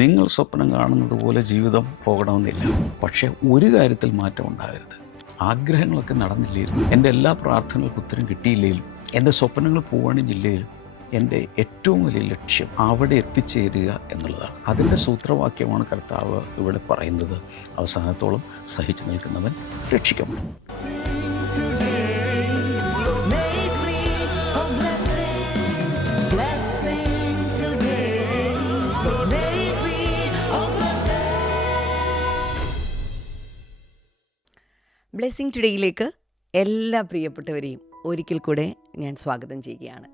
നിങ്ങൾ സ്വപ്നം കാണുന്നത് പോലെ ജീവിതം പോകണമെന്നില്ല. പക്ഷേ ഒരു കാര്യത്തിൽ മാറ്റം ഉണ്ടാകരുത്. ആഗ്രഹങ്ങളൊക്കെ നടന്നില്ലെങ്കിലും, എൻ്റെ എല്ലാ പ്രാർത്ഥനകൾക്കും ഉത്തരം കിട്ടിയില്ലെങ്കിലും, എൻ്റെ സ്വപ്നങ്ങൾ പോവുകയാണെന്നില്ലെങ്കിലും, എൻ്റെ ഏറ്റവും വലിയ ലക്ഷ്യം അവിടെ എത്തിച്ചേരുക എന്നുള്ളതാണ്. അതിൻ്റെ സൂത്രവാക്യമാണ് കർത്താവ് ഇവിടെ പറയുന്നത്. അവസാനത്തോളം സഹിച്ചു നിൽക്കുന്നവൻ രക്ഷിക്കപ്പെടും. ബ്ലെസ്സിങ് ടുഡേയിലേക്ക് എല്ലാ പ്രിയപ്പെട്ടവരെയും ഒരിക്കൽ കൂടെ ഞാൻ സ്വാഗതം ചെയ്യുകയാണ്.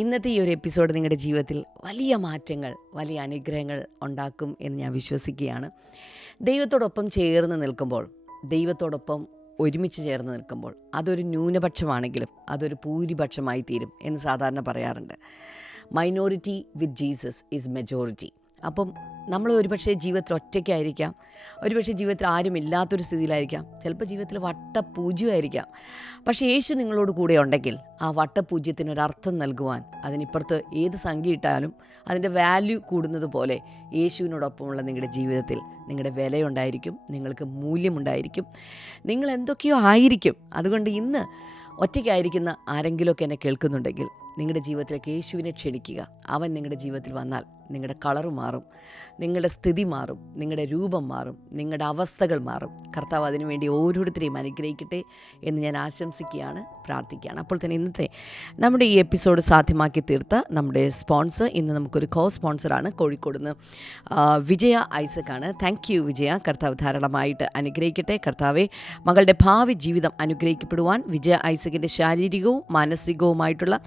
ഇന്നത്തെ ഈ ഒരു എപ്പിസോഡ് നിങ്ങളുടെ ജീവിതത്തിൽ വലിയ മാറ്റങ്ങൾ, വലിയ അനുഗ്രഹങ്ങൾ ഉണ്ടാക്കും എന്ന് ഞാൻ വിശ്വസിക്കുകയാണ്. ദൈവത്തോടൊപ്പം ചേർന്ന് നിൽക്കുമ്പോൾ, ദൈവത്തോടൊപ്പം ഒരുമിച്ച് ചേർന്ന് നിൽക്കുമ്പോൾ അതൊരു ന്യൂനപക്ഷമാണെങ്കിലും അതൊരു ഭൂരിപക്ഷമായി തീരും എന്ന് സാധാരണ പറയാറുണ്ട്. Minority with Jesus is majority. അപ്പം നമ്മൾ ഒരുപക്ഷെ ജീവിതത്തിൽ ഒറ്റയ്ക്കായിരിക്കാം, ഒരുപക്ഷെ ജീവിതത്തിൽ ആരുമില്ലാത്തൊരു സ്ഥിതിയിലായിരിക്കാം, ചിലപ്പോൾ ജീവിതത്തിൽ വട്ടപൂജ്യമായിരിക്കാം. പക്ഷേ യേശു നിങ്ങളോട് കൂടെ ഉണ്ടെങ്കിൽ ആ വട്ടപൂജ്യത്തിനൊരർത്ഥം നൽകുവാൻ, അതിനിപ്പുറത്ത് ഏത് സംഖ്യ ഇട്ടാലും അതിൻ്റെ വാല്യൂ കൂടുന്നത് പോലെ യേശുവിനോടൊപ്പമുള്ള നിങ്ങളുടെ ജീവിതത്തിൽ നിങ്ങളുടെ വിലയുണ്ടായിരിക്കും, നിങ്ങൾക്ക് മൂല്യമുണ്ടായിരിക്കും, നിങ്ങൾ എന്തൊക്കെയോ ആയിരിക്കും. അതുകൊണ്ട് ഇന്ന് ഒറ്റയ്ക്കായിരിക്കുന്ന ആരെങ്കിലുമൊക്കെ എന്നെ കേൾക്കുന്നുണ്ടെങ്കിൽ നിങ്ങളുടെ ജീവിതത്തിലേക്ക് യേശുവിനെ ക്ഷണിക്കുക. അവൻ നിങ്ങളുടെ ജീവിതത്തിൽ വന്നാൽ നിങ്ങളുടെ കളറ് മാറും, നിങ്ങളുടെ സ്ഥിതി മാറും, നിങ്ങളുടെ രൂപം മാറും, നിങ്ങളുടെ അവസ്ഥകൾ മാറും. കർത്താവ് അതിനുവേണ്ടി ഓരോരുത്തരെയും അനുഗ്രഹിക്കട്ടെ എന്ന് ഞാൻ ആശംസിക്കുകയാണ്, പ്രാർത്ഥിക്കുകയാണ്. അപ്പോൾ തന്നെ ഇന്നത്തെ നമ്മുടെ ഈ എപ്പിസോഡ് സാധ്യമാക്കി തീർത്ത നമ്മുടെ സ്പോൺസർ, ഇന്ന് നമുക്കൊരു കോ സ്പോൺസറാണ്, കോഴിക്കോട് നിന്ന് വിജയ ഐസക്കാണ്. താങ്ക് യു വിജയ. കർത്താവ് ധാരാളമായിട്ട് അനുഗ്രഹിക്കട്ടെ. കർത്താവെ, മകളുടെ ഭാവി ജീവിതം അനുഗ്രഹിക്കപ്പെടുവാൻ, വിജയ ഐസക്കിൻ്റെ ശാരീരികവും മാനസികവുമായിട്ടുള്ള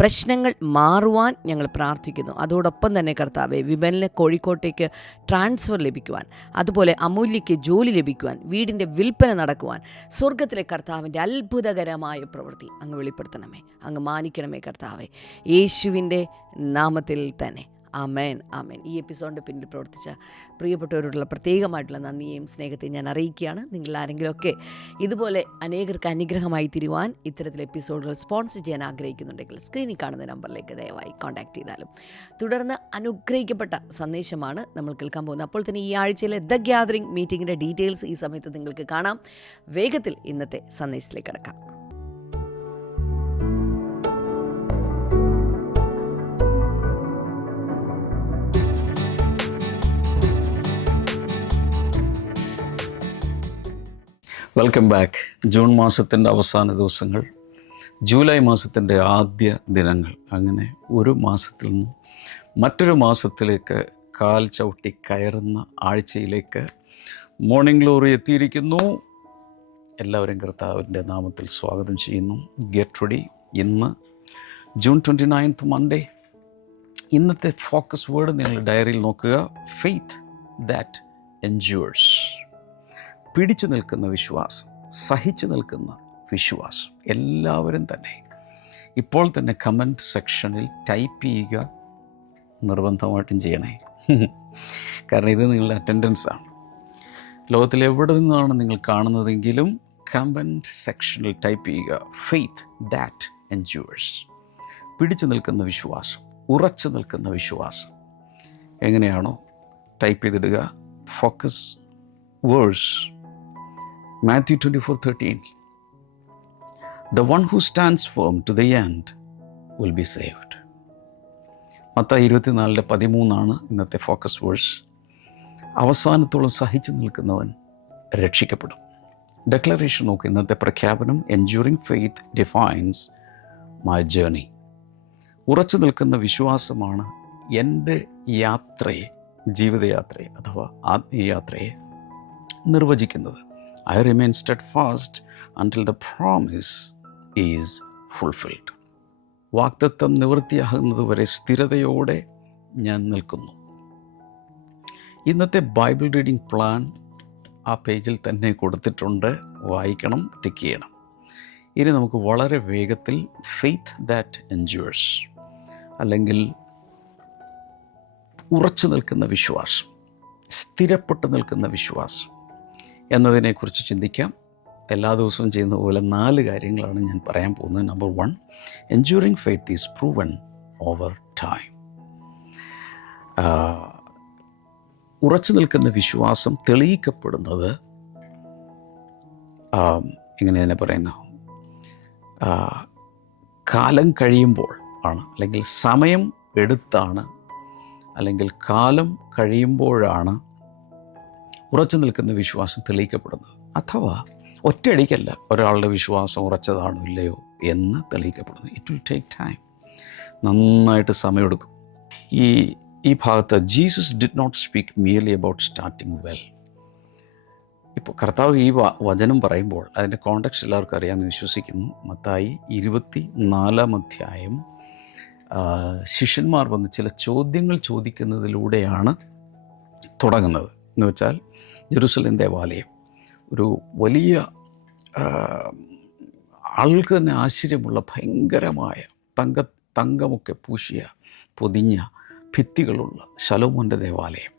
പ്രശ്നങ്ങൾ മാറുവാൻ ഞങ്ങൾ പ്രാർത്ഥിക്കുന്നു. അതോടൊപ്പം തന്നെ കർത്താവെ, വിമലിന് കോഴിക്കോട്ടേക്ക് ട്രാൻസ്ഫർ ലഭിക്കുവാൻ, അതുപോലെ അമൂല്യയ്ക്ക് ജോലി ലഭിക്കുവാൻ, വീടിൻ്റെ വിൽപ്പന നടക്കുവാൻ, സ്വർഗത്തിലെ കർത്താവിൻ്റെ അത്ഭുതകരമായ പ്രവൃത്തി അങ്ങ് വെളിപ്പെടുത്തണമേ, അങ്ങ് മാനിക്കണമേ കർത്താവെ, യേശുവിൻ്റെ നാമത്തിൽ തന്നെ. ആമേൻ, ആമേൻ. ഈ എപ്പിസോഡിൻ്റെ പിന്നിൽ പ്രവർത്തിച്ച പ്രിയപ്പെട്ടവരോടുള്ള പ്രത്യേകമായിട്ടുള്ള നന്ദിയെയും സ്നേഹത്തെയും ഞാൻ അറിയിക്കുകയാണ്. നിങ്ങൾ ആരെങ്കിലുമൊക്കെ ഇതുപോലെ അനേകർക്ക് അനുഗ്രഹമായി തീരുവാൻ ഇത്തരത്തിൽ എപ്പിസോഡുകൾ സ്പോൺസർ ചെയ്യാൻ ആഗ്രഹിക്കുന്നുണ്ടെങ്കിൽ സ്ക്രീനിൽ കാണുന്ന നമ്പറിലേക്ക് ദയവായി കോൺടാക്റ്റ് ചെയ്താലും. തുടർന്ന് അനുഗ്രഹിക്കപ്പെട്ട സന്ദേശമാണ് നമ്മൾ കേൾക്കാൻ പോകുന്നത്. അപ്പോൾ തന്നെ ഈ ആഴ്ചയിലെ ദ ഗ്യാതറിംഗ് മീറ്റിങ്ങിൻ്റെ ഡീറ്റെയിൽസ് ഈ സമയത്ത് നിങ്ങൾക്ക് കാണാം. വേഗത്തിൽ ഇന്നത്തെ സന്ദേശത്തിലേക്ക് കടക്കാം. Welcome back. ജൂൺ മാസത്തിൻ്റെ അവസാന ദിവസങ്ങൾ, ജൂലൈ മാസത്തിൻ്റെ ആദ്യ ദിനങ്ങൾ, അങ്ങനെ ഒരു മാസത്തിൽ നിന്നും മറ്റൊരു മാസത്തിലേക്ക് കാൽ ചവിട്ടി കയറുന്ന ആഴ്ചയിലേക്ക് മോർണിംഗ് ഗ്ലോറി എത്തിയിരിക്കുന്നു. എല്ലാവരും കർത്താവിൻ്റെ നാമത്തിൽ സ്വാഗതം ചെയ്യുന്നു. Get ready. ഇന്ന് ജൂൺ 29 മൺഡേ. ഇന്നത്തെ ഫോക്കസ് വേർഡ് നിങ്ങൾ ഡയറിയിൽ നോക്കുക. Faith that endures. പിടിച്ചു നിൽക്കുന്ന വിശ്വാസം, സഹിച്ചു നിൽക്കുന്ന വിശ്വാസം. എല്ലാവരും തന്നെ ഇപ്പോൾ തന്നെ കമൻറ്റ് സെക്ഷനിൽ ടൈപ്പ് ചെയ്യുക. നിർബന്ധമായിട്ടും ചെയ്യണേ, കാരണം ഇത് നിങ്ങളുടെ അറ്റൻഡൻസാണ്. ലോകത്തിൽ എവിടെ നിന്നാണ് നിങ്ങൾ കാണുന്നതെങ്കിലും കമൻറ്റ് സെക്ഷനിൽ ടൈപ്പ് ചെയ്യുക ഫെയ്ത്ത് ദാറ്റ് എൻഡ്യൂർസ്. പിടിച്ചു നിൽക്കുന്ന വിശ്വാസം, ഉറച്ചു നിൽക്കുന്ന വിശ്വാസം. എങ്ങനെയാണോ ടൈപ്പ് ചെയ്തിടുക. Focus verse Matthew 24:13. The one who stands firm to the end will be saved. Mathai 24:13 ഇന്നത്തെ ഫോക്കസ് വേഴ്സ്. അവസാനത്തോളം സഹിച്ചു നിൽക്കുന്നവൻ രക്ഷിക്കപ്പെടും. ഡെക്ലറേഷൻ നോക്ക്. ഇന്നത്തെ പ്രഖ്യാപനം. Enduring faith defines my journey. ഉറച്ചു നിൽക്കുന്ന വിശ്വാസമാണ് എൻ്റെ യാത്രയെ, ജീവിതയാത്രയെ അഥവാ ആത്മീയയാത്രയെ നിർവചിക്കുന്നത്. I remain steadfast until the promise is fulfilled. വാഗ്ദത്തം നിവൃത്തിയാകുന്നതുവരെ സ്ഥിരതയോടെ ഞാൻ നിൽക്കുന്നു. ഇന്നത്തെ ബൈബിൾ റീഡിംഗ് പ്ലാൻ ആ പേജിൽ തന്നെ കൊടുത്തിട്ടുണ്ട്. വായിക്കണം, ടിക്ക് ചെയ്യണം. ഇനി നമുക്ക് വളരെ വേഗത്തിൽ ഫെയ്ത്ത് ദാറ്റ് എൻഡ്യൂർസ്, അല്ലെങ്കിൽ ഉറച്ചു നിൽക്കുന്ന വിശ്വാസം, സ്ഥിരപ്പെട്ടു നിൽക്കുന്ന വിശ്വാസം എന്നതിനെക്കുറിച്ച് ചിന്തിക്കാം. എല്ലാ ദിവസവും ചെയ്യുന്ന പോലെ 4 കാര്യങ്ങളാണ് ഞാൻ പറയാൻ പോകുന്നത്. Number 1, enduring faith is proven over time. ഉറച്ചു നിൽക്കുന്ന വിശ്വാസം തെളിയിക്കപ്പെടുന്നത് എങ്ങനെ തന്നെ പറയുന്നു, കാലം കഴിയുമ്പോൾ ആണ്, അല്ലെങ്കിൽ സമയം എടുത്താണ്, അല്ലെങ്കിൽ കാലം കഴിയുമ്പോഴാണ് ഉറച്ചു നിൽക്കുന്ന വിശ്വാസം തെളിയിക്കപ്പെടുന്നത്. അഥവാ ഒറ്റയടിക്കല്ല ഒരാളുടെ വിശ്വാസം ഉറച്ചതാണോ ഇല്ലയോ എന്ന് തെളിയിക്കപ്പെടുന്നത്. It will take time. നന്നായിട്ട് സമയമെടുക്കും. ഈ ഭാഗത്ത് Jesus did not speak merely about starting well. ഇപ്പോൾ കർത്താവ് ഈ വചനം പറയുമ്പോൾ അതിൻ്റെ കോണ്ടെക്സ്റ്റ് എല്ലാവർക്കും അറിയാമെന്ന് വിശ്വസിക്കുന്നു. മത്തായി 24 അധ്യായം ശിഷ്യന്മാർ വന്ന് ചില ചോദ്യങ്ങൾ ചോദിക്കുന്നതിലൂടെയാണ് തുടങ്ങുന്നത്. എന്ന് വെച്ചാൽ ജെറുസലേം ദേവാലയം ഒരു വലിയ ആൾക്ക് തന്നെ ആശ്ചര്യമുള്ള ഭയങ്കരമായ തങ്കമൊക്കെ പൂശിയ പൊതിഞ്ഞ ഭിത്തികളുള്ള ശലോമോൻ്റെ ദേവാലയം.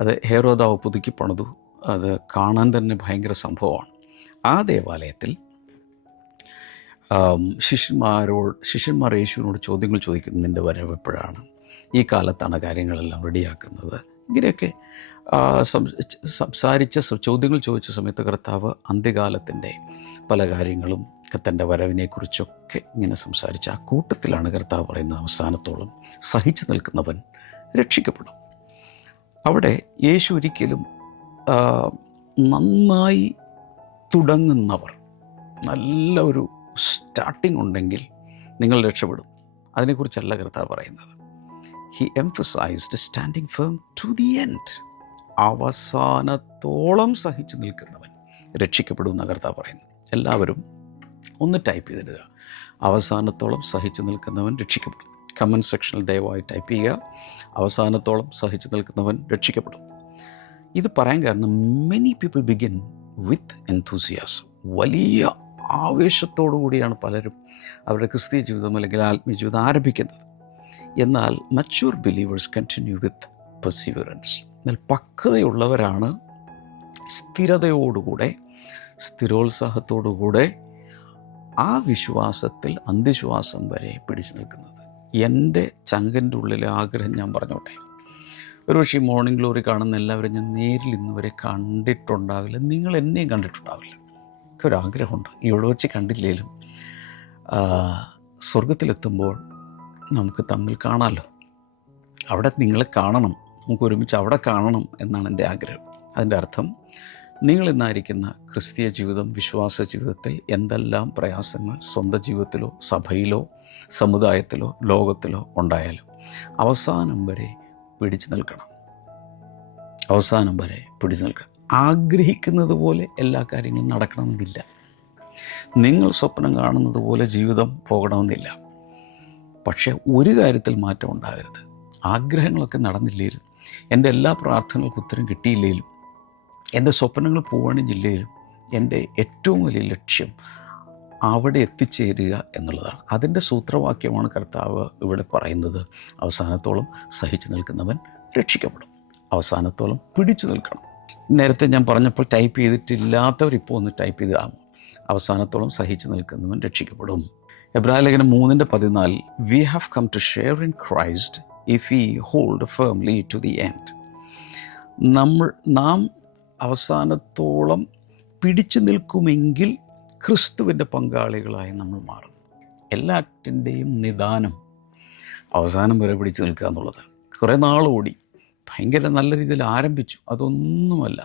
അത് ഹെരോദാവ് പുതുക്കി പണിതു. അത് കാണാൻ തന്നെ ഭയങ്കര സംഭവമാണ്. ആ ദേവാലയത്തിൽ ശിഷ്യന്മാർ യേശുവിനോട് ചോദ്യങ്ങൾ ചോദിക്കുന്നു. നിൻ്റെ വരവ് എപ്പോഴാണ്? ഈ കാലത്താണ് കാര്യങ്ങളെല്ലാം റെഡിയാക്കുന്നത്. ഇങ്ങനെയൊക്കെ ചോദ്യങ്ങൾ ചോദിച്ച സമയത്ത് കർത്താവ് അന്ത്യകാലത്തിൻ്റെ പല കാര്യങ്ങളും തൻ്റെ വരവിനെക്കുറിച്ചൊക്കെ ഇങ്ങനെ സംസാരിച്ച ആ കൂട്ടത്തിലാണ് കർത്താവ് പറയുന്നത്, അവസാനത്തോളം സഹിച്ചു നിൽക്കുന്നവൻ രക്ഷിക്കപ്പെടും. അവിടെ യേശു ഒരിക്കലും നന്നായി തുടങ്ങുന്നവർ, നല്ല ഒരു സ്റ്റാർട്ടിംഗ് ഉണ്ടെങ്കിൽ നിങ്ങൾ രക്ഷപ്പെടും, അതിനെക്കുറിച്ചല്ല കർത്താവ് പറയുന്നത്. He emphasised standing firm to the end. അവസാനത്തോളം സഹിച്ചു നിൽക്കുന്നവൻ രക്ഷിക്കപ്പെടും എന്ന കർത്താവ് പറയുന്നു. എല്ലാവരും ഒന്ന് ടൈപ്പ് ചെയ്തിടുക, അവസാനത്തോളം സഹിച്ചു നിൽക്കുന്നവൻ രക്ഷിക്കപ്പെടും. കമൻറ്റ് സെക്ഷനിൽ ദയവായി ടൈപ്പ് ചെയ്യുക, അവസാനത്തോളം സഹിച്ചു നിൽക്കുന്നവൻ രക്ഷിക്കപ്പെടും. ഇത് പറയാൻ കാരണം many people begin with enthusiasm. വലിയ ആവേശത്തോടു കൂടിയാണ് പലരും അവരുടെ ക്രിസ്തീയ ജീവിതം അല്ലെങ്കിൽ ആത്മീയ ജീവിതം ആരംഭിക്കുന്നത്. എന്നാൽ മച്യൂർ ബിലീവേഴ്സ് കണ്ടിന്യൂ വിത്ത് പെർസിവറൻസ്. എന്നാൽ പക്വതയുള്ളവരാണ് സ്ഥിരതയോടുകൂടെ, സ്ഥിരോത്സാഹത്തോടുകൂടെ ആ വിശ്വാസത്തിൽ അന്ത്യശ്വാസം വരെ പിടിച്ചു നിൽക്കുന്നത്. എൻ്റെ ചങ്കൻ്റെ ഉള്ളിലെ ആഗ്രഹം ഞാൻ പറഞ്ഞോട്ടെ. ഒരുപക്ഷെ ഈ മോർണിംഗ് ഗ്ലോറി കാണുന്ന എല്ലാവരും ഞാൻ നേരിൽ ഇന്ന് വരെ കണ്ടിട്ടുണ്ടാവില്ല, നിങ്ങൾ എന്നെയും കണ്ടിട്ടുണ്ടാവില്ല. എനിക്ക് ഒരാഗ്രഹമുണ്ട്, ഇവിടെ വെച്ച് കണ്ടില്ലേലും സ്വർഗത്തിലെത്തുമ്പോൾ നമുക്ക് തമ്മിൽ കാണാമല്ലോ. അവിടെ നിങ്ങളെ കാണണം, നമുക്ക് ഒരുമിച്ച് അവിടെ കാണണം എന്നാണ് എൻ്റെ ആഗ്രഹം. അതിൻ്റെ അർത്ഥം നിങ്ങളിന്നായിരിക്കുന്ന ക്രിസ്തീയ ജീവിതം, വിശ്വാസ ജീവിതത്തിൽ എന്തെല്ലാം പ്രയാസങ്ങൾ സ്വന്തം ജീവിതത്തിലോ സഭയിലോ സമുദായത്തിലോ ലോകത്തിലോ ഉണ്ടായാലും അവസാനം വരെ പിടിച്ചു നിൽക്കണം. അവസാനം വരെ പിടിച്ചു നിൽക്കണം. ആഗ്രഹിക്കുന്നത് പോലെ എല്ലാ കാര്യങ്ങളും നടക്കണമെന്നില്ല. നിങ്ങൾ സ്വപ്നം കാണുന്നത് പോലെ ജീവിതം പോകണമെന്നില്ല. പക്ഷേ ഒരു കാര്യത്തിൽ മാറ്റം ഉണ്ടാകരുത്. ആഗ്രഹങ്ങളൊക്കെ നടന്നില്ലേലും, എൻ്റെ എല്ലാ പ്രാർത്ഥനകൾക്കും ഉത്തരം കിട്ടിയില്ലേലും, എൻ്റെ സ്വപ്നങ്ങൾ പോവുകയാണെങ്കിലേലും എൻ്റെ ഏറ്റവും വലിയ ലക്ഷ്യം അവിടെ എത്തിച്ചേരുക എന്നുള്ളതാണ്. അതിൻ്റെ സൂത്രവാക്യമാണ് കർത്താവ് ഇവിടെ പറയുന്നത്. അവസാനത്തോളം സഹിച്ചു നിൽക്കുന്നവൻ രക്ഷിക്കപ്പെടും. അവസാനത്തോളം പിടിച്ചു നിൽക്കണം. നേരത്തെ ഞാൻ പറഞ്ഞപ്പോൾ ടൈപ്പ് ചെയ്തിട്ടില്ലാത്തവർ ഇപ്പോൾ ഒന്ന് ടൈപ്പ് ചെയ്താകും. അവസാനത്തോളം സഹിച്ചു നിൽക്കുന്നവൻ രക്ഷിക്കപ്പെടും. എബ്രായലേഖനം 3:14 we have come to share in Christ if we hold firmly to the end. നാം അവസാനത്തോളം പിടിച്ചു നിൽക്കുമെങ്കിൽ ക്രിസ്തുവിൻ്റെ പങ്കാളികളായി നമ്മൾ മാറും. എല്ലാറ്റിൻ്റെയും നിദാനം അവസാനം വരെ പിടിച്ചു നിൽക്കുക എന്നുള്ളത്. കുറേ നാളോടി ഭയങ്കര നല്ല രീതിയിൽ ആരംഭിച്ചു, അതൊന്നുമല്ല,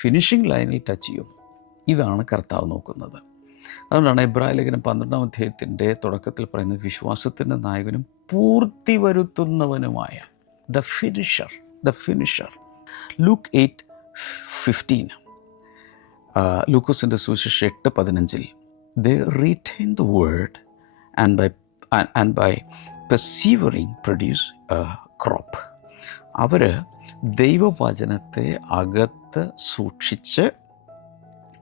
ഫിനിഷിംഗ് ലൈനിൽ ടച്ച് ചെയ്യും. ഇതാണ് കർത്താവ് നോക്കുന്നത്. അതുകൊണ്ടാണ് എബ്രായലേഖനം 12 അധ്യായത്തിൻ്റെ തുടക്കത്തിൽ പറയുന്നത്, വിശ്വാസത്തിൻ്റെ നായകനും പൂർത്തി വരുത്തുന്നവനുമായ ദ ഫിനിഷർ. ലൂക്ക് 8:15, ലൂക്കോസിൻ്റെ സുവിശേഷം 8:15 they retain the word and by persevering produce a crop. അവർ ദൈവവചനത്തെ അകത്ത് സൂക്ഷിച്ച്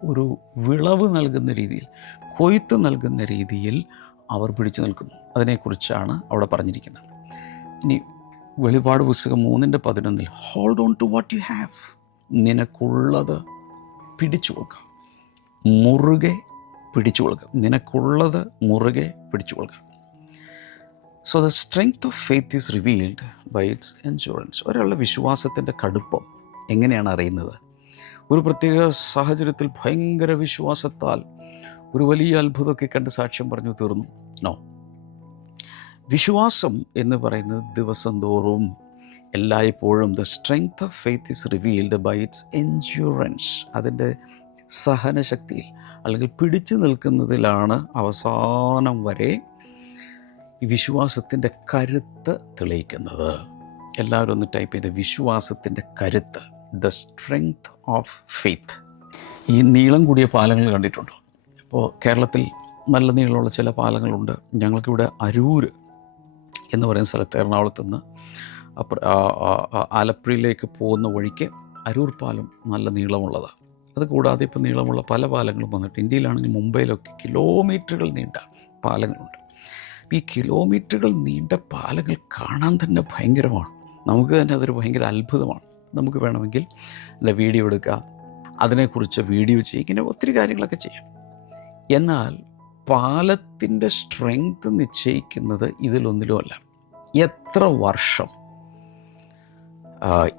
ഒരു വിളവ് നൽകുന്ന രീതിയിൽ, കൊയ്ത്ത് നൽകുന്ന രീതിയിൽ അവർ പിടിച്ചു നിൽക്കുന്നു. അതിനെക്കുറിച്ചാണ് അവിടെ പറഞ്ഞിരിക്കുന്നത്. ഇനി വെളിപാട് പുസ്തകം 3:11 hold on to what you have. നിനക്കുള്ളത് പിടിച്ചു കൊള്ളുക, മുറുകെ പിടിച്ചു കൊള്ളുക. നിനക്കുള്ളത് മുറുകെ പിടിച്ചു കൊള്ളുക. So the strength of faith is revealed by its endurance. ഒരാളുടെ വിശ്വാസത്തിൻ്റെ കടുപ്പം എങ്ങനെയാണ് അറിയുന്നത്? ഒരു പ്രത്യേക സാഹചര്യത്തിൽ ഭയങ്കര വിശ്വാസത്താൽ ഒരു വലിയ അത്ഭുതമൊക്കെ കണ്ട് സാക്ഷ്യം പറഞ്ഞു തീർന്നു? നോ. വിശ്വാസം എന്ന് പറയുന്നത് ദിവസം തോറും എല്ലായ്പ്പോഴും the strength of faith is revealed by its endurance. അതിൻ്റെ സഹനശക്തിയിൽ അല്ലെങ്കിൽ പിടിച്ചു നിൽക്കുന്നതിലാണ് അവസാനം വരെ ഈ വിശ്വാസത്തിൻ്റെ കരുത്ത് തെളിയിക്കുന്നത്. എല്ലാവരും ഒന്ന് ടൈപ്പ് ചെയ്ത്, വിശ്വാസത്തിൻ്റെ കരുത്ത്, ദ സ്ട്രെങ്ത് ഓഫ് ഫെയ്ത്ത്. ഈ നീളം കൂടിയ പാലങ്ങൾ കണ്ടിട്ടുണ്ടോ? ഇപ്പോൾ കേരളത്തിൽ നല്ല നീളമുള്ള ചില പാലങ്ങളുണ്ട്. ഞങ്ങൾക്കിവിടെ അരൂർ എന്ന് പറയുന്ന സ്ഥലത്ത്, എറണാകുളത്ത് നിന്ന് ആലപ്പുഴയിലേക്ക് പോകുന്ന വഴിക്ക് അരൂർ പാലം നല്ല നീളമുള്ളതാണ്. അതുകൂടാതെ ഇപ്പോൾ നീളമുള്ള പല പാലങ്ങളും വന്നിട്ട് ഇന്ത്യയിലാണെങ്കിൽ മുംബൈയിലൊക്കെ കിലോമീറ്ററുകൾ നീണ്ട പാലങ്ങളുണ്ട്. ഈ കിലോമീറ്ററുകൾ നീണ്ട പാലങ്ങൾ കാണാൻ തന്നെ ഭയങ്കരമാണ്. നമുക്ക് തന്നെ അതൊരു ഭയങ്കര അത്ഭുതമാണ്. നമുക്ക് വേണമെങ്കിൽ അല്ല വീഡിയോ എടുക്കുക, അതിനെക്കുറിച്ച് വീഡിയോ ചെയ്യുക, ഇങ്ങനെ ഒത്തിരി കാര്യങ്ങളൊക്കെ ചെയ്യാം. എന്നാൽ പാലത്തിൻ്റെ സ്ട്രെങ്ത് നിശ്ചയിക്കുന്നത് ഇതിലൊന്നിലുമല്ല. എത്ര വർഷം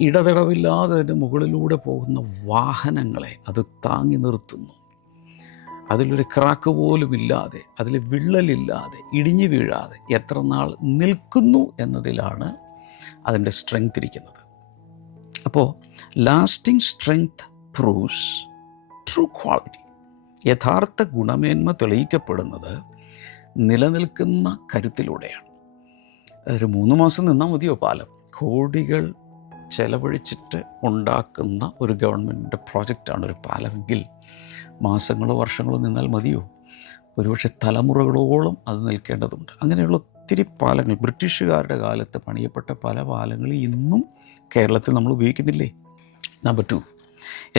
ഇടതടവില്ലാതെ അതിൻ്റെ മുകളിലൂടെ പോകുന്ന വാഹനങ്ങളെ അത് താങ്ങി നിർത്തുന്നു, അതിലൊരു ക്രാക്ക് പോലും ഇല്ലാതെ, അതിൽ വിള്ളലില്ലാതെ, ഇടിഞ്ഞു വീഴാതെ എത്ര നാൾ നിൽക്കുന്നു എന്നതിലാണ് അതിൻ്റെ സ്ട്രെങ്ത് ഇരിക്കുന്നത്. അപ്പോൾ lasting strength proves true quality. യഥാർത്ഥ ഗുണമേന്മ തെളിയിക്കപ്പെടുന്നത് നിലനിൽക്കുന്ന കരുത്തിലൂടെയാണ്. ഒരു 3 മാസം നിന്നാൽ മതിയോ പാലം? കോടികൾ ചെലവഴിച്ചിട്ട് ഉണ്ടാക്കുന്ന ഒരു ഗവൺമെൻറ്റിൻ്റെ പ്രോജക്റ്റാണ് ഒരു പാലമെങ്കിൽ മാസങ്ങളോ വർഷങ്ങളോ നിന്നാൽ മതിയോ? ഒരുപക്ഷെ തലമുറകളോളം അത് നിൽക്കേണ്ടതുണ്ട്. അങ്ങനെയുള്ള ഒത്തിരി പാലങ്ങൾ, ബ്രിട്ടീഷുകാരുടെ കാലത്ത് പണിയപ്പെട്ട പല പാലങ്ങളും ഇന്നും കേരളത്തിൽ നമ്മൾ ഉപയോഗിക്കുന്നില്ലേ? Number 2,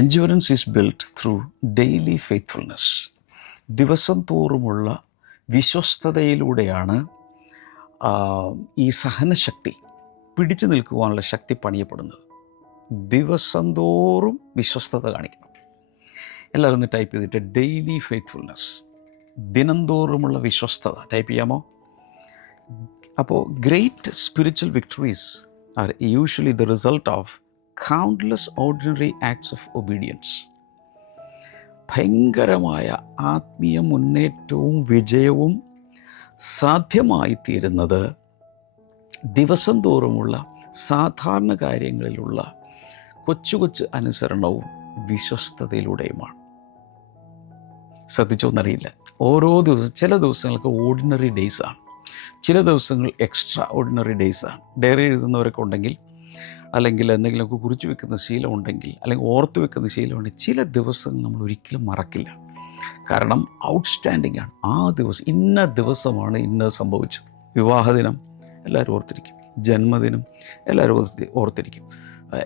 endurance is built through daily faithfulness. ദിവസം തോറുമുള്ള വിശ്വസ്തതയിലൂടെയാണ് ഈ സഹനശക്തി, പിടിച്ചു നിൽക്കുവാനുള്ള ശക്തി പണിയപ്പെടുന്നത്. ദിവസം തോറും വിശ്വസ്തത കാണിക്കണം. എല്ലാവരും ഒന്ന് ടൈപ്പ് ചെയ്തിട്ട്, ഡെയിലി ഫെയ്ത്ത്ഫുൾനെസ്, ദിനം തോറുമുള്ള വിശ്വസ്തത ടൈപ്പ് ചെയ്യാമോ? അപ്പോൾ great spiritual victories are usually the result of countless ordinary acts of obedience. ഭയങ്കരമായ ആത്മീയ മുന്നേറ്റവും വിജയവും സാധ്യമായിത്തീരുന്നത് ദിവസം തോറുമുള്ള സാധാരണ കാര്യങ്ങളിലുള്ള കൊച്ചു കൊച്ചു അനുസരണവും വിശ്വസ്തതയിലൂടെയുമാണ്. ശ്രദ്ധിച്ചോന്നറിയില്ല, ഓരോ ദിവസം, ചില ദിവസങ്ങൾക്ക് ഓർഡിനറി ഡേയ്സാണ്, ചില ദിവസങ്ങൾ എക്സ്ട്രാ ഓർഡിനറി ഡേയ്സാണ്. ഡയറി എഴുതുന്നവരൊക്കെ ഉണ്ടെങ്കിൽ, അല്ലെങ്കിൽ എന്തെങ്കിലുമൊക്കെ കുറിച്ച് വെക്കുന്ന ശീലം ഉണ്ടെങ്കിൽ, അല്ലെങ്കിൽ ഓർത്ത് വെക്കുന്ന ശീലമുണ്ടെങ്കിൽ, ചില ദിവസങ്ങൾ നമ്മൾ ഒരിക്കലും മറക്കില്ല. കാരണം ഔട്ട്സ്റ്റാൻഡിംഗ് ആണ്. ആ ദിവസം, ഇന്ന ദിവസമാണ് ഇന്നത് സംഭവിച്ചത്. വിവാഹദിനം എല്ലാവരും ഓർത്തിരിക്കും, ജന്മദിനം എല്ലാവരും ഓർത്തിരിക്കും,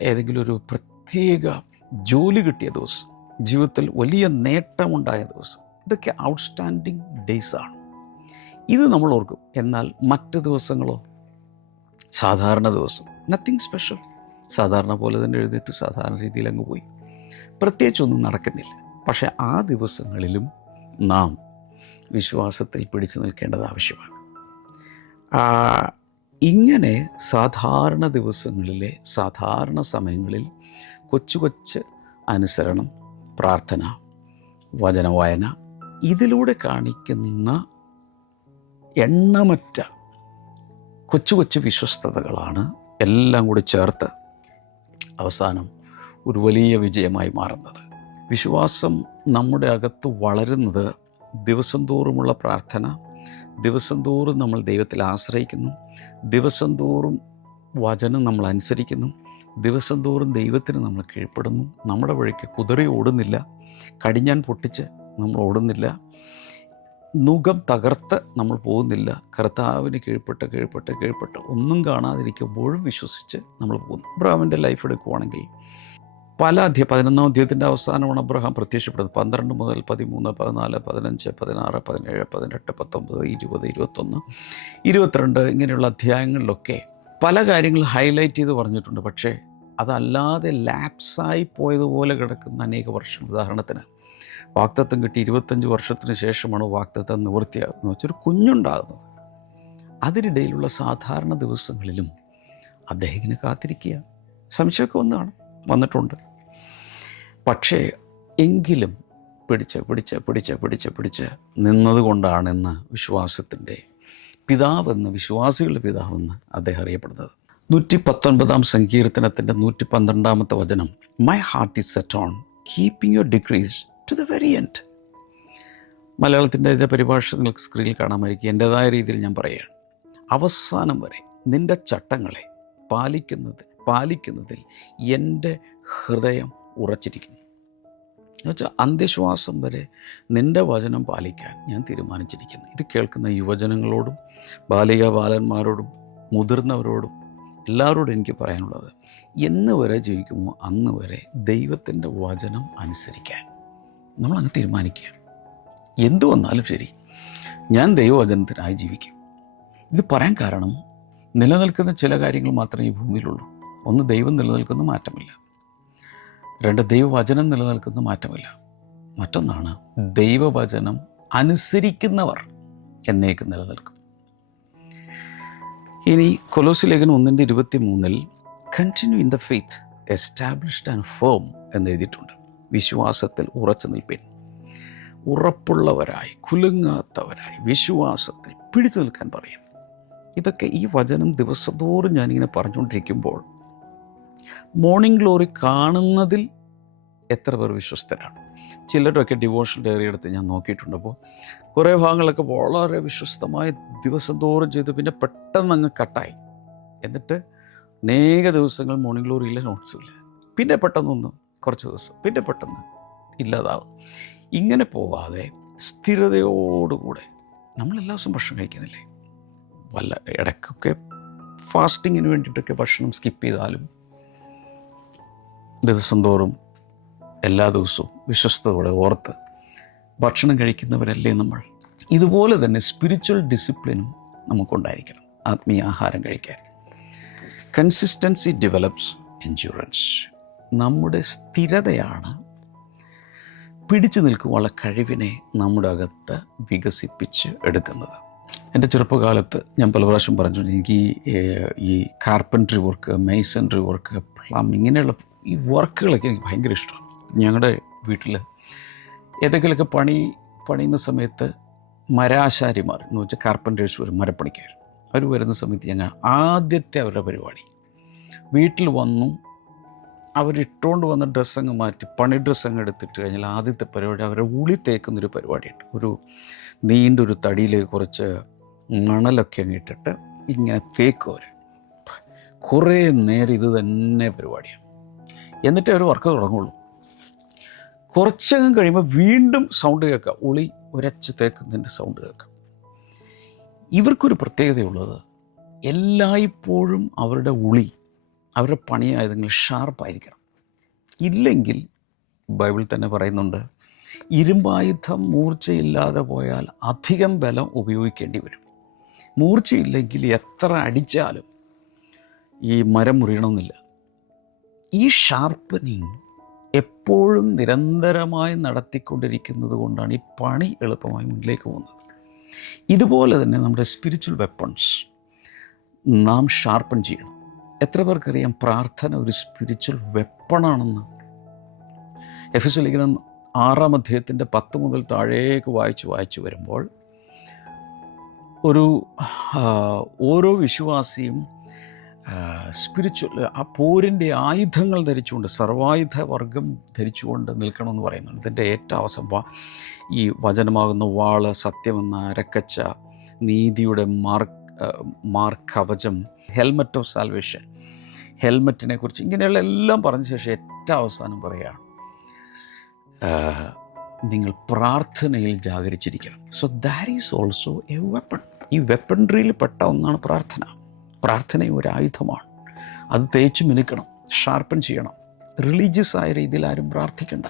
ഏതെങ്കിലും ഒരു പ്രത്യേക ജോലി കിട്ടിയ ദിവസം, ജീവിതത്തിൽ വലിയ നേട്ടമുണ്ടായ ദിവസം, ഇതൊക്കെ ഔട്ട്സ്റ്റാൻഡിംഗ് ഡേയ്സാണ്. ഇത് നമ്മൾ ഓർക്കും. എന്നാൽ മറ്റ് ദിവസങ്ങളോ സാധാരണ ദിവസം, നത്തിങ് സ്പെഷ്യൽ, സാധാരണ പോലെ തന്നെ എഴുന്നേറ്റ് സാധാരണ രീതിയിൽ അങ്ങ് പോയി, പ്രത്യേകിച്ചൊന്നും നടക്കുന്നില്ല. പക്ഷേ ആ ദിവസങ്ങളിലും നാം വിശ്വാസത്തിൽ പിടിച്ചു നിൽക്കേണ്ടത് ആവശ്യമാണ്. ഇങ്ങനെ സാധാരണ ദിവസങ്ങളിലെ സാധാരണ സമയങ്ങളിൽ കൊച്ചു കൊച്ചു അനുസരണം, പ്രാർത്ഥന, വചനവായന, ഇതിലൂടെ കാണിക്കുന്ന എണ്ണമറ്റ കൊച്ചു കൊച്ചു വിശ്വസ്തതകളാണ് എല്ലാം കൂടി ചേർത്ത് അവസാനം ഒരു വലിയ വിജയമായി മാറുന്നത്. വിശ്വാസം നമ്മുടെ അകത്ത് വളരുന്നത് ദിവസം തോറുമുള്ള പ്രാർത്ഥന, ദിവസം തോറും നമ്മൾ ദൈവത്തിൽ ആശ്രയിക്കുന്നു, ദിവസം തോറും വചനം നമ്മൾ അനുസരിക്കുന്നു, ദിവസം തോറും ദൈവത്തിന് നമ്മൾ കീഴ്പ്പെടുന്നു. നമ്മുടെ വഴിക്ക് കുതിറി ഓടുന്നില്ല, കടിഞ്ഞാൻ പൊട്ടിച്ച് നമ്മൾ ഓടുന്നില്ല, നുകം തകർത്ത് നമ്മൾ പോകുന്നില്ല. കർത്താവിന് കീഴ്പ്പെട്ട് ഒന്നും കാണാതിരിക്കുമ്പോഴും വിശ്വസിച്ച് നമ്മൾ പോകുന്നു. അബ്രഹാമിൻ്റെ ലൈഫ് എടുക്കുവാണെങ്കിൽ പല 11-ാം അധ്യായത്തിൻ്റെ അവസാനമാണ് അബ്രഹാം പ്രത്യക്ഷപ്പെടുന്നത്. 12 മുതൽ 13, 14, 15, 16, 17, 18, 19, 20, 21, 22 ഇങ്ങനെയുള്ള അധ്യായങ്ങളിലൊക്കെ പല കാര്യങ്ങൾ ഹൈലൈറ്റ് ചെയ്ത് പറഞ്ഞിട്ടുണ്ട്. പക്ഷേ അതല്ലാതെ ലാപ്സായി പോയതുപോലെ കിടക്കുന്ന അനേക വർഷം. ഉദാഹരണത്തിന് വാഗ്ദത്തം കിട്ടി 25 വർഷത്തിന് ശേഷമാണ് വാഗ്ദത്തം നിവൃത്തിയാകുന്നത്. വെച്ചൊരു കുഞ്ഞുണ്ടാകുന്നത്. അതിനിടയിലുള്ള സാധാരണ ദിവസങ്ങളിലും അദ്ദേഹം ഇങ്ങനെ കാത്തിരിക്കുക. സംശയമൊക്കെ വന്നിട്ടുണ്ട്. പക്ഷേ എങ്കിലും പിടിച്ച് നിന്നതുകൊണ്ടാണെന്ന് വിശ്വാസത്തിൻ്റെ പിതാവെന്ന്, വിശ്വാസികളുടെ പിതാവെന്ന് അദ്ദേഹം അറിയപ്പെടുന്നത്. 119 സങ്കീർത്തനത്തിൻ്റെ 112 വചനം, my heart is set on keeping your degrees to the very end. മലയാളത്തിൻ്റെ പരിഭാഷ നിങ്ങൾക്ക് സ്ക്രീനിൽ കാണാമായിരിക്കും. എൻ്റെതായ രീതിയിൽ ഞാൻ പറയുകയാണ്. അവസാനം വരെ നിൻ്റെ ചട്ടങ്ങളെ പാലിക്കുന്നതിൽ എൻ്റെ ഹൃദയം ഉറച്ചിരിക്കുന്നു. എന്നുവെച്ചാൽ അന്ത്യശ്വാസം വരെ നിൻ്റെ വചനം പാലിക്കാൻ ഞാൻ തീരുമാനിച്ചിരിക്കുന്നു. ഇത് കേൾക്കുന്ന യുവജനങ്ങളോടും ബാലികാബാലന്മാരോടും മുതിർന്നവരോടും എല്ലാവരോടും എനിക്ക് പറയാനുള്ളത്, എന്ന് വരെ ജീവിക്കുമോ അന്ന് വരെ ദൈവത്തിൻ്റെ വചനം അനുസരിക്കാൻ നമ്മളങ്ങ് തീരുമാനിക്കുക. എന്തു വന്നാലും ശരി, ഞാൻ ദൈവവചനത്തിനായി ജീവിക്കും. ഇത് പറയാൻ കാരണം, നിലനിൽക്കുന്ന ചില കാര്യങ്ങൾ മാത്രമേ ഈ ഭൂമിയിലുള്ളൂ. ഒന്ന്, ദൈവം നിലനിൽക്കുന്ന മാറ്റമില്ല. 2, ദൈവവചനം നിലനിൽക്കുന്ന മാറ്റമില്ല. മറ്റൊന്നാണ്, ദൈവവചനം അനുസരിക്കുന്നവർ എന്നേക്കും നിലനിൽക്കും. ഇനി കൊലോസ്യ ലേഖനം 1:23 continue in the faith established and firm എന്നെഴുതിയിട്ടുണ്ട്. വിശ്വാസത്തിൽ ഉറച്ചു നിൽപ്പിൻ. ഉറപ്പുള്ളവരായി, കുലുങ്ങാത്തവരായി വിശ്വാസത്തിൽ പിടിച്ചു നിൽക്കാൻ പറയുന്നു. ഇതൊക്കെ ഈ വചനം ദിവസത്തോറും ഞാനിങ്ങനെ പറഞ്ഞുകൊണ്ടിരിക്കുമ്പോൾ മോർണിംഗ് ഗ്ലോറി കാണുന്നതിൽ എത്ര പേർ വിശ്വസ്തരാണ്? ചിലരൊക്കെ ഡിവോഷണൽ ഡയറി എടുത്ത് ഞാൻ നോക്കിയിട്ടുണ്ട്. അപ്പോൾ കുറേ ഭാഗങ്ങളൊക്കെ വളരെ വിശ്വസ്തമായി ദിവസം തോറും ചെയ്തു, പിന്നെ പെട്ടെന്ന് അങ്ങ് കട്ടായി. എന്നിട്ട് അനേക ദിവസങ്ങൾ മോർണിംഗ് ഗ്ലോറി ഇല്ല, നോട്ട്സും ഇല്ല. പിന്നെ പെട്ടെന്നൊന്ന് കുറച്ച് ദിവസം, പിന്നെ പെട്ടെന്ന് ഇല്ലാതാവും. ഇങ്ങനെ പോവാതെ സ്ഥിരതയോടുകൂടെ നമ്മളെല്ലാ ദിവസവും ഭക്ഷണം കഴിക്കുന്നില്ലേ? വല്ല ഇടയ്ക്കൊക്കെ ഫാസ്റ്റിങ്ങിന് വേണ്ടിയിട്ടൊക്കെ ഭക്ഷണം സ്കിപ്പ് ചെയ്താലും ദിവസം തോറും എല്ലാ ദിവസവും വിശ്വസ്തയോടെ ഓർത്ത് ഭക്ഷണം കഴിക്കുന്നവരല്ലേ നമ്മൾ. ഇതുപോലെ തന്നെ സ്പിരിച്വൽ ഡിസിപ്ലിനും നമുക്കുണ്ടായിരിക്കണം. ആത്മീയ ആഹാരം കഴിക്കാൻ. Consistency develops endurance. നമ്മുടെ സ്ഥിരതയാണ് പിടിച്ചു നിൽക്കുവാനുള്ള കഴിവിനെ നമ്മുടെ അകത്ത് വികസിപ്പിച്ച് എടുക്കുന്നത്. എൻ്റെ ചെറുപ്പകാലത്ത് ഞാൻ പല പ്രാവശ്യം പറഞ്ഞു, എനിക്ക് ഈ carpentry work, masonry work, plumbing, ഇങ്ങനെയുള്ള ഈ വർക്കുകളൊക്കെ എനിക്ക് ഭയങ്കര ഇഷ്ടമാണ്. ഞങ്ങളുടെ വീട്ടിൽ ഏതെങ്കിലുമൊക്കെ പണിയുന്ന സമയത്ത് മരാശാരിമാർ എന്ന് വെച്ചാൽ കാർപ്പൻറ്റേഴ്സ് വരും, മരപ്പണിക്കാർ. അവർ വരുന്ന സമയത്ത് ഞങ്ങൾ ആദ്യത്തെ അവരുടെ പരിപാടി, വീട്ടിൽ വന്നു അവരിട്ടുകൊണ്ട് വന്ന ഡ്രസ്സങ്ങ് മാറ്റി പണി ഡ്രസ്സങ്ങ് എടുത്തിട്ട് കഴിഞ്ഞാൽ ആദ്യത്തെ പരിപാടി അവരെ ഉളി തേക്കുന്നൊരു പരിപാടിയുണ്ട്. ഒരു നീണ്ടൊരു തടിയിലേക്ക് കുറച്ച് മണലൊക്കെ അങ്ങ് ഇട്ടിട്ട് ഇങ്ങനെ തേക്കും. അവർ കുറേ നേരം ഇത് തന്നെ പരിപാടിയാണ്. എന്നിട്ട് അവർ വർക്ക് തുടങ്ങുള്ളൂ. കുറച്ചങ്ങ് കഴിയുമ്പോൾ വീണ്ടും സൗണ്ട് കേൾക്കാം, ഉളി ഉരച്ച് തേക്കുന്നതിൻ്റെ സൗണ്ട് കേൾക്കാം. ഇവർക്കൊരു പ്രത്യേകതയുള്ളത്, എല്ലായ്പ്പോഴും അവരുടെ ഉളി, അവരുടെ പണിയായതെങ്കിൽ ഷാർപ്പായിരിക്കണം. ഇല്ലെങ്കിൽ ബൈബിൾ തന്നെ പറയുന്നുണ്ട്, ഇരുമ്പായുധം മൂർച്ചയില്ലാതെ പോയാൽ അധികം ബലം ഉപയോഗിക്കേണ്ടി വരും. മൂർച്ചയില്ലെങ്കിൽ എത്ര അടിച്ചാലും ഈ മരം മുറിയണമെന്നില്ല. ഈ ഷാർപ്പനിങ് എപ്പോഴും നിരന്തരമായി നടത്തിക്കൊണ്ടിരിക്കുന്നത് കൊണ്ടാണ് ഈ പണി എളുപ്പമായി മുന്നിലേക്ക് പോകുന്നത്. ഇതുപോലെ തന്നെ നമ്മുടെ സ്പിരിച്വൽ വെപ്പൺസ് നാം ഷാർപ്പൺ ചെയ്യണം. എത്ര പേർക്കറിയാം പ്രാർത്ഥന ഒരു സ്പിരിച്വൽ വെപ്പണാണെന്ന്? എഫെസ്യ ലേഖനം 6-ാം അധ്യായത്തിൻ്റെ 10 മുതൽ താഴേക്ക് വായിച്ചു വരുമ്പോൾ ഓരോ വിശ്വാസിയും സ്പിരിച്വൽ ആ പോരിൻ്റെ ആയുധങ്ങൾ ധരിച്ചുകൊണ്ട്, സർവായുധ വർഗം ധരിച്ചുകൊണ്ട് നിൽക്കണമെന്ന് പറയുന്നുണ്ട്. ഇതിൻ്റെ ഏറ്റവും അവസാനം ഈ വചനമാകുന്ന വാള്, സത്യമെന്ന അരക്കച്ച, നീതിയുടെ മാർക്കവചം, ഹെൽമറ്റ് ഓഫ് സാൽവേഷൻ, ഹെൽമറ്റിനെ കുറിച്ച് ഇങ്ങനെയുള്ള എല്ലാം പറഞ്ഞ ശേഷം ഏറ്റവും അവസാനം പറയുകയാണ്, നിങ്ങൾ പ്രാർത്ഥനയിൽ ജാഗരിച്ചിരിക്കണം. So that is also a weapon. ഈ വെപ്പൺട്രിയിൽ പെട്ട ഒന്നാണ് പ്രാർത്ഥന. പ്രാർത്ഥനയും ഒരു ആയുധമാണ്. അത് തേച്ച് മിനുക്കണം, ഷാർപ്പൺ ചെയ്യണം. റിലീജിയസ് ആയ രീതിയിൽ ആരും പ്രാർത്ഥിക്കണ്ട.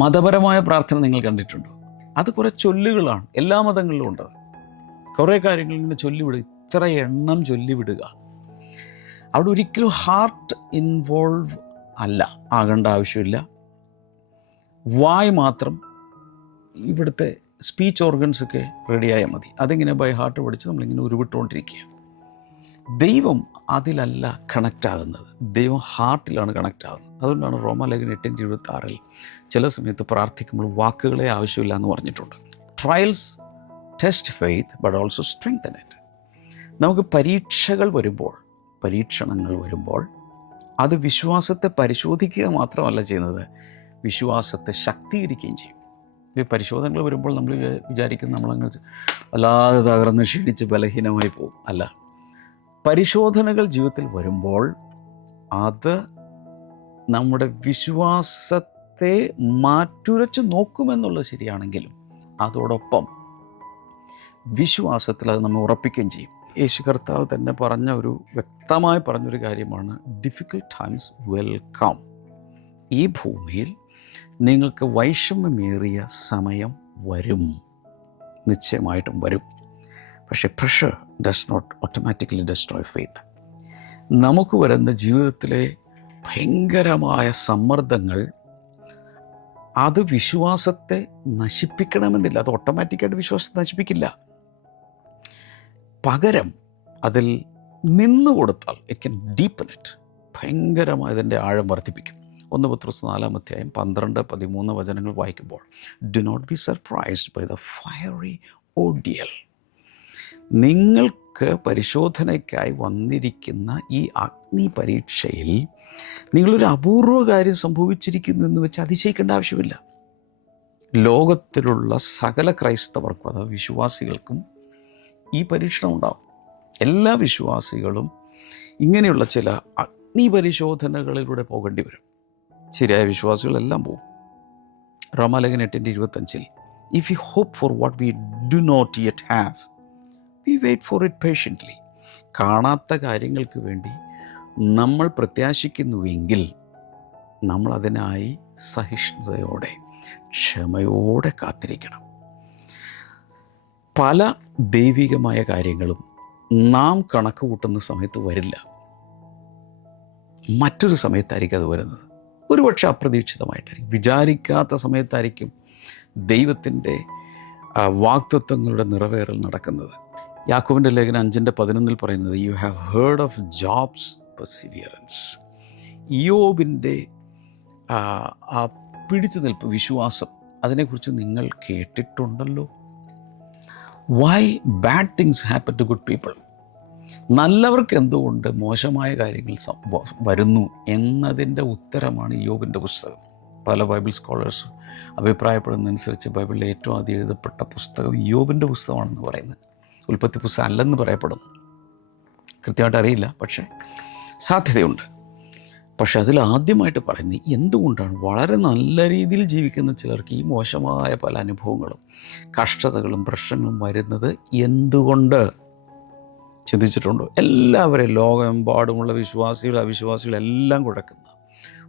മതപരമായ പ്രാർത്ഥന നിങ്ങൾ കണ്ടിട്ടുണ്ടോ? അത് കുറേ ചൊല്ലുകളാണ്, എല്ലാ മതങ്ങളിലും ഉണ്ട്. കുറേ കാര്യങ്ങൾ ഇങ്ങനെ ചൊല്ലിവിടുക, ഇത്ര എണ്ണം ചൊല്ലിവിടുക. അവിടെ ഒരിക്കലും ഹാർട്ട് ഇൻവോൾവ് ആകേണ്ട ആവശ്യമില്ല. വായ് മാത്രം ഇവിടുത്തെ സ്പീച്ച് ഓർഗൻസൊക്കെ റെഡിയായാൽ മതി. അതിങ്ങനെ ബൈ ഹാർട്ട് പഠിച്ച് നമ്മളിങ്ങനെ ഉരുവിട്ടുകൊണ്ടിരിക്കുക. ദൈവം അതിലല്ല കണക്റ്റ് ആകുന്നത്, ദൈവം ഹാർട്ടിലാണ് കണക്റ്റ് ആകുന്നത്. അതുകൊണ്ടാണ് റോമാലേഖനം 8:26 ചില സമയത്ത് പ്രാർത്ഥിക്കുമ്പോൾ വാക്കുകളെ ആവശ്യമില്ല എന്ന് പറഞ്ഞിട്ടുണ്ട്. Trials test faith but also strengthen it. നമുക്ക് പരീക്ഷണങ്ങൾ വരുമ്പോൾ അത് വിശ്വാസത്തെ പരിശോധിക്കുക മാത്രമല്ല ചെയ്യുന്നത്, വിശ്വാസത്തെ ശക്തീകരിക്കുകയും ചെയ്യും. ഈ പരിശോധനകൾ വരുമ്പോൾ നമ്മൾ വിചാരിക്കുന്നത് നമ്മളങ്ങ് വല്ലാതെ തകർന്ന് ക്ഷീണിച്ച് ബലഹീനമായി പോകും. അല്ല, പരിശോധനകൾ ജീവിതത്തിൽ വരുമ്പോൾ അത് നമ്മുടെ വിശ്വാസത്തെ മാറ്റുരച്ച് നോക്കുമെന്നുള്ളത് ശരിയാണെങ്കിലും അതോടൊപ്പം വിശ്വാസത്തിൽ അത് നമ്മൾ ഉറപ്പിക്കുകയും ചെയ്യും. യേശു കർത്താവ് തന്നെ വ്യക്തമായി പറഞ്ഞൊരു കാര്യമാണ്, ഡിഫിക്കൽട്ട് ടൈംസ് വിൽ കം. ഈ ഭൂമിയിൽ നിങ്ങൾക്ക് വൈഷമ്യമേറിയ സമയം വരും, നിശ്ചയമായിട്ടും വരും. പക്ഷേ pressure does not automatically destroy faith. നമുക്ക് വരുന്ന ജീവിതത്തിലെ ഭയങ്കരമായ സമ്മർദ്ദങ്ങൾ അത് വിശ്വാസത്തെ നശിപ്പിക്കണമെന്നില്ല. അത് ഓട്ടോമാറ്റിക്കായിട്ട് വിശ്വാസത്തെ നശിപ്പിക്കില്ല. പകരം അതിൽ നിന്നുകൊടുത്താൽ ഇറ്റ് ക്യാൻ ഡീപ്പൻ ഇറ്റ്, ഭയങ്കരമായി അതിൻ്റെ ആഴം വർദ്ധിപ്പിക്കും. 1 പത്രോസ് 4:12-13 വചനങ്ങൾ വായിക്കുമ്പോൾ, do not be surprised by the fiery ordeal. നിങ്ങൾക്ക് പരിശോധനയ്ക്കായി വന്നിരിക്കുന്ന ഈ അഗ്നി പരീക്ഷയിൽ നിങ്ങളൊരു അപൂർവ കാര്യം സംഭവിച്ചിരിക്കുന്നു എന്ന് വെച്ച് അതിശയിക്കേണ്ട ആവശ്യമില്ല. ലോകത്തിലുള്ള സകല ക്രൈസ്തവർക്കും, അഥവാ വിശ്വാസികൾക്കും ഈ പരീക്ഷണം ഉണ്ടാകും. എല്ലാ വിശ്വാസികളും ഇങ്ങനെയുള്ള ചില അഗ്നി പരിശോധനകളിലൂടെ പോകേണ്ടി വരും. ശരിയായ വിശ്വാസികളെല്ലാം പോകും. റോമാലേഖനം 8:25 if you hope for what we do not yet have we wait for it patiently. കാണാത്ത കാര്യങ്ങൾക്ക് വേണ്ടി നമ്മൾ പ്രത്യാശിക്കുന്നുവെങ്കിൽ നമ്മൾ അതിനായി സഹിഷ്ണുതയോടെ, ക്ഷമയോടെ കാത്തിരിക്കണം. പല ദൈവികമായ കാര്യങ്ങളും നാം കണക്ക് കൂട്ടുന്ന സമയത്ത് വരില്ല, മറ്റൊരു സമയത്തായിരിക്കും അത് വരുന്നത്. ഒരുപക്ഷെ അപ്രതീക്ഷിതമായിട്ടായിരിക്കും, വിചാരിക്കാത്ത സമയത്തായിരിക്കും ദൈവത്തിൻ്റെ വാഗ്ദത്തങ്ങളുടെ നിറവേറൽ നടക്കുന്നത്. യാക്കോബിൻ്റെ ലേഖനം 5:11 പറയുന്നത്, you have heard of Job's perseverance. ഇയ്യോബിൻ്റെ ആ പിടിച്ചു നിൽപ്പ്, വിശ്വാസം, അതിനെക്കുറിച്ച് നിങ്ങൾ കേട്ടിട്ടുണ്ടല്ലോ. Why bad things happen to good people. നല്ലവർക്ക് എന്തുകൊണ്ട് മോശമായ കാര്യങ്ങൾ വരുന്നു എന്നതിൻ്റെ ഉത്തരമാണ് ഇയ്യോബിൻ്റെ പുസ്തകം. പല ബൈബിൾ സ്കോളേഴ്സ് അഭിപ്രായപ്പെടുന്നതനുസരിച്ച് ബൈബിളിലെ ഏറ്റവും ആദ്യം എഴുതപ്പെട്ട പുസ്തകം ഇയ്യോബിൻ്റെ പുസ്തകമാണെന്ന് പറയുന്നത്. ഉൽപ്പത്തി പുസ്തകം അല്ലെന്ന് പറയപ്പെടുന്നു. കൃത്യമായിട്ട് അറിയില്ല, പക്ഷേ സാധ്യതയുണ്ട്. പക്ഷെ അതിൽ ആദ്യമായിട്ട് പറയുന്നത് എന്തുകൊണ്ടാണ് വളരെ നല്ല രീതിയിൽ ജീവിക്കുന്ന ചിലർക്ക് ഈ മോശമായ പല അനുഭവങ്ങളും കഷ്ടതകളും പ്രശ്നങ്ങളും വരുന്നത് എന്തുകൊണ്ട്? ചിന്തിച്ചിട്ടുണ്ടോ? എല്ലാവരെയും ലോകമെമ്പാടുമുള്ള വിശ്വാസികൾ അവിശ്വാസികളെല്ലാം കുഴക്കുന്ന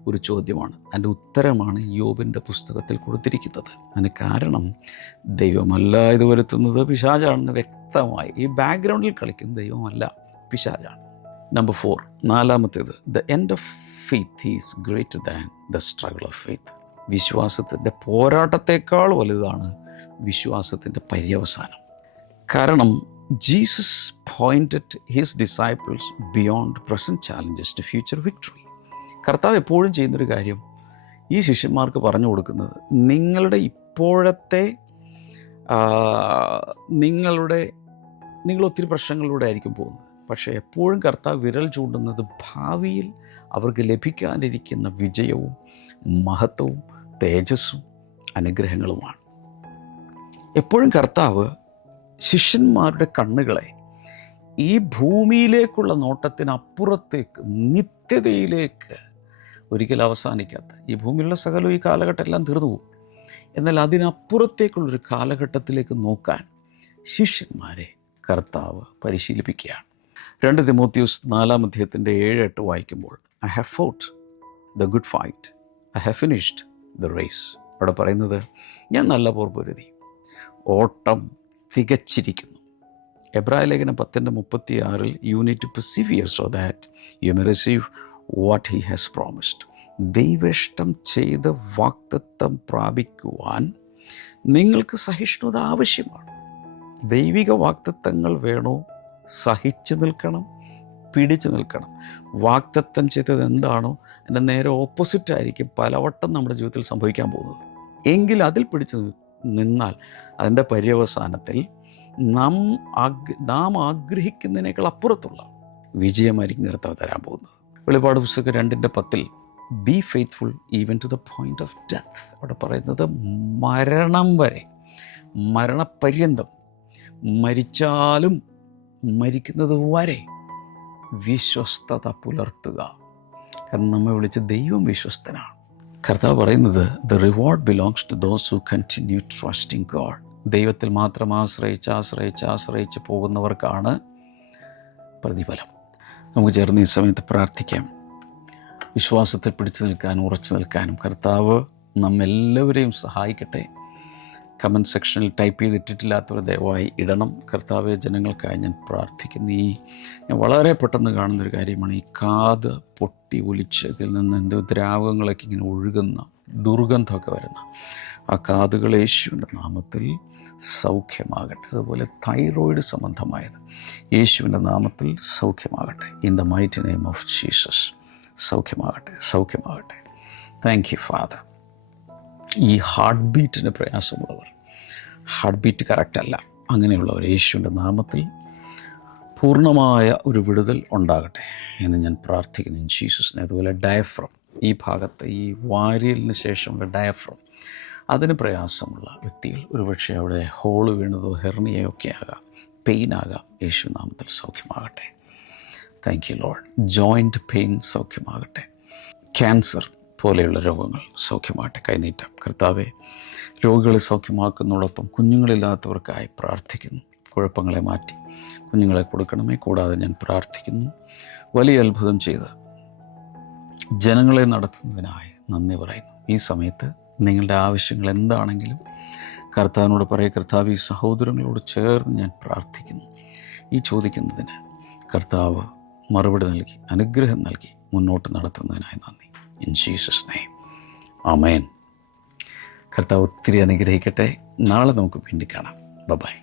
ഒരു ചോദ്യമാണ്. അതിൻ്റെ ഉത്തരമാണ് ഇയ്യോബിൻ്റെ പുസ്തകത്തിൽ കൊടുത്തിരിക്കുന്നത്. അതിന് കാരണം ദൈവമല്ല ഇത് വരുത്തുന്നത്, പിശാചാണെന്ന് വ്യക്തമായി ഈ ബാക്ക്ഗ്രൗണ്ടിൽ കളിക്കുന്ന ദൈവമല്ല, പിശാചാണ്. നമ്പർ 4, നാലാമത്തേത്, the end of faith is greater than the struggle of faith. വിശ്വാസത്തിൻ്റെ പോരാട്ടത്തെക്കാൾ വലുതാണ് വിശ്വാസത്തിൻ്റെ പര്യവസാനം. കാരണം Jesus pointed his disciples beyond present challenges to future victory. കർത്താവ് എപ്പോഴും ചെയ്യുന്നൊരു കാര്യം ഈ ശിഷ്യന്മാർക്ക് പറഞ്ഞു കൊടുക്കുന്നത്, നിങ്ങളുടെ ഇപ്പോഴത്തെ നിങ്ങൾ ഒത്തിരി പ്രശ്നങ്ങളിലൂടെ ആയിരിക്കും പോകുന്നത്, പക്ഷേ എപ്പോഴും കർത്താവ് വിരൽ ചൂണ്ടുന്നത് ഭാവിയിൽ അവർക്ക് ലഭിക്കാനിരിക്കുന്ന വിജയവും മഹത്വവും തേജസ്സും അനുഗ്രഹങ്ങളുമാണ്. എപ്പോഴും കർത്താവ് ശിഷ്യന്മാരുടെ കണ്ണുകളെ ഈ ഭൂമിയിലേക്കുള്ള നോട്ടത്തിനപ്പുറത്തേക്ക്, നിത്യതയിലേക്ക്, ഒരിക്കലും അവസാനിക്കാത്ത, ഈ ഭൂമിയിലുള്ള സകലവും ഈ കാലഘട്ടം എല്ലാം തീർന്നു പോകും, എന്നാൽ അതിനപ്പുറത്തേക്കുള്ളൊരു കാലഘട്ടത്തിലേക്ക് നോക്കാൻ ശിഷ്യന്മാരെ കർത്താവ് പരിശീലിപ്പിക്കുകയാണ്. 2 തിമോത്തിയോസ് 4:7-8 വായിക്കുമ്പോൾ, I have fought the good fight, I have finished the race. അവിടെ പറയുന്നത്, ഞാൻ നല്ല പോർ പൊരുതി, ഓട്ടം തികച്ചിരിക്കുന്നു. എബ്രായ ലേഖനം 10:36, you need to persevere so that you may receive what he has promised. ദൈവേഷ്ടം ചെയ്ത് വാഗ്ദത്തം പ്രാപിക്കുവാൻ നിങ്ങൾക്ക് സഹിഷ്ണുത ആവശ്യമാണ്. ദൈവിക വാഗ്ദത്തങ്ങൾ വേണോ? സഹിച്ചു നിൽക്കണം, പിടിച്ചു നിൽക്കണം. വാഗ്ദത്തം ചെയ്തത് എന്താണോ അതിൻ്റെ നേരെ ഓപ്പോസിറ്റായിരിക്കും പലവട്ടം നമ്മുടെ ജീവിതത്തിൽ സംഭവിക്കാൻ പോകുന്നത്. എങ്കിൽ അതിൽ പിടിച്ചു നിന്നാൽ അതിൻ്റെ പര്യവസാനത്തിൽ നാം ആഗ്രഹിക്കുന്നതിനേക്കാൾ അപ്പുറത്തുള്ള വിജയമായിരിക്കും കർത്താവ് തരാൻ പോകുന്നത്. വെളിപ്പാട് പുസ്തകം 2:10 be faithful even to the point of death. അവിടെ പറയുന്നത് മരണം വരെ, മരണപര്യന്തം, മരിച്ചാലും മരിക്കുന്നത് വരെ വിശ്വസ്തത പുലർത്തുക. കാരണം നമ്മെ വിളിച്ച ദൈവം വിശ്വസ്തനാണ്. കർത്താവ് പറയുന്നത് the reward belongs to those who continue trusting God. ദൈവത്തിൽ മാത്രം ആശ്രയിച്ച് പോകുന്നവർക്കാണ് പ്രതിഫലം. നമുക്ക് ചേർന്ന് ഈ സമയത്ത് പ്രാർത്ഥിക്കാം. വിശ്വാസത്തിൽ പിടിച്ചു നിൽക്കാനും ഉറച്ചു നിൽക്കാനും കർത്താവ് നമ്മെല്ലാവരെയും സഹായിക്കട്ടെ. കമൻറ്റ് സെക്ഷനിൽ ടൈപ്പ് ചെയ്തിട്ടില്ലാത്തവർ ദയവായി ഇടണം. കർത്താവ് ജനങ്ങൾക്കായി ഞാൻ പ്രാർത്ഥിക്കുന്നു. ഞാൻ വളരെ പെട്ടെന്ന് കാണുന്നൊരു കാര്യമാണ് ഈ കാത് പൊട്ടി ഒലിച്ച് ഇതിൽ നിന്ന് എന്തോ ദ്രാവകങ്ങളൊക്കെ ഇങ്ങനെ ഒഴുകുന്ന ദുർഗന്ധമൊക്കെ വരുന്ന ആ കാതുകൾ യേശുവിൻ്റെ നാമത്തിൽ സൗഖ്യമാകട്ടെ. അതുപോലെ തൈറോയിഡ് സംബന്ധമായത് യേശുവിൻ്റെ നാമത്തിൽ സൗഖ്യമാകട്ടെ. In the mighty name of Jesus സൗഖ്യമാകട്ടെ. Thank you father. ഈ ഹാർട്ട് ബീറ്റിന് പ്രയാസമുള്ളവർ, ഹാർട്ട് ബീറ്റ് കറക്റ്റല്ല, അങ്ങനെയുള്ളവർ യേശുവിൻ്റെ നാമത്തിൽ പൂർണ്ണമായ ഒരു വിടുതൽ ഉണ്ടാകട്ടെ എന്ന് ഞാൻ പ്രാർത്ഥിക്കുന്നു ഇൻ ജീസസിനെ. അതുപോലെ ഡയഫ്രം, ഈ ഭാഗത്ത് ഈ വാരിയലിന് ശേഷമുള്ള ഡയഫ്രം, അതിന് പ്രയാസമുള്ള വ്യക്തികൾ, ഒരുപക്ഷെ അവിടെ ഹോള് വീണതോ ഹെർണിയൊക്കെ ആകാം, പെയിനാകാം, യേശു നാമത്തിൽ സൗഖ്യമാകട്ടെ. Thank U Lord. Joint pain സൗഖ്യമാകട്ടെ. ക്യാൻസർ പോലെയുള്ള രോഗങ്ങൾ സൗഖ്യമാകട്ടെ. കൈനീട്ടാം. കർത്താവെ, രോഗികളെ സൗഖ്യമാക്കുന്നതോടൊപ്പം കുഞ്ഞുങ്ങളില്ലാത്തവർക്കായി പ്രാർത്ഥിക്കുന്നു. കുഴപ്പങ്ങളെ മാറ്റി കുഞ്ഞുങ്ങളെ കൊടുക്കണമേ. കൂടാതെ ഞാൻ പ്രാർത്ഥിക്കുന്നു, വലിയ അത്ഭുതം ചെയ്ത് ജനങ്ങളെ നടത്തുന്നതിനായി നന്ദി പറയുന്നു. ഈ സമയത്ത് നിങ്ങളുടെ ആവശ്യങ്ങൾ എന്താണെങ്കിലും കർത്താവിനോട് പറയുക. കർത്താവ്, ഈ സഹോദരങ്ങളോട് ചേർന്ന് ഞാൻ പ്രാർത്ഥിക്കുന്നു. ഈ ചോദിക്കുന്നതിന് കർത്താവ് മറുപടി നൽകി, അനുഗ്രഹം നൽകി മുന്നോട്ട് നടത്തുന്നതിനായി നന്ദി. ഇൻ ജീസസ് നെയിം ആമേൻ. കർത്താവ് ഒത്തിരി അനുഗ്രഹിക്കട്ടെ. നാളെ നമുക്ക് വീണ്ടും കാണാം. ബൈ.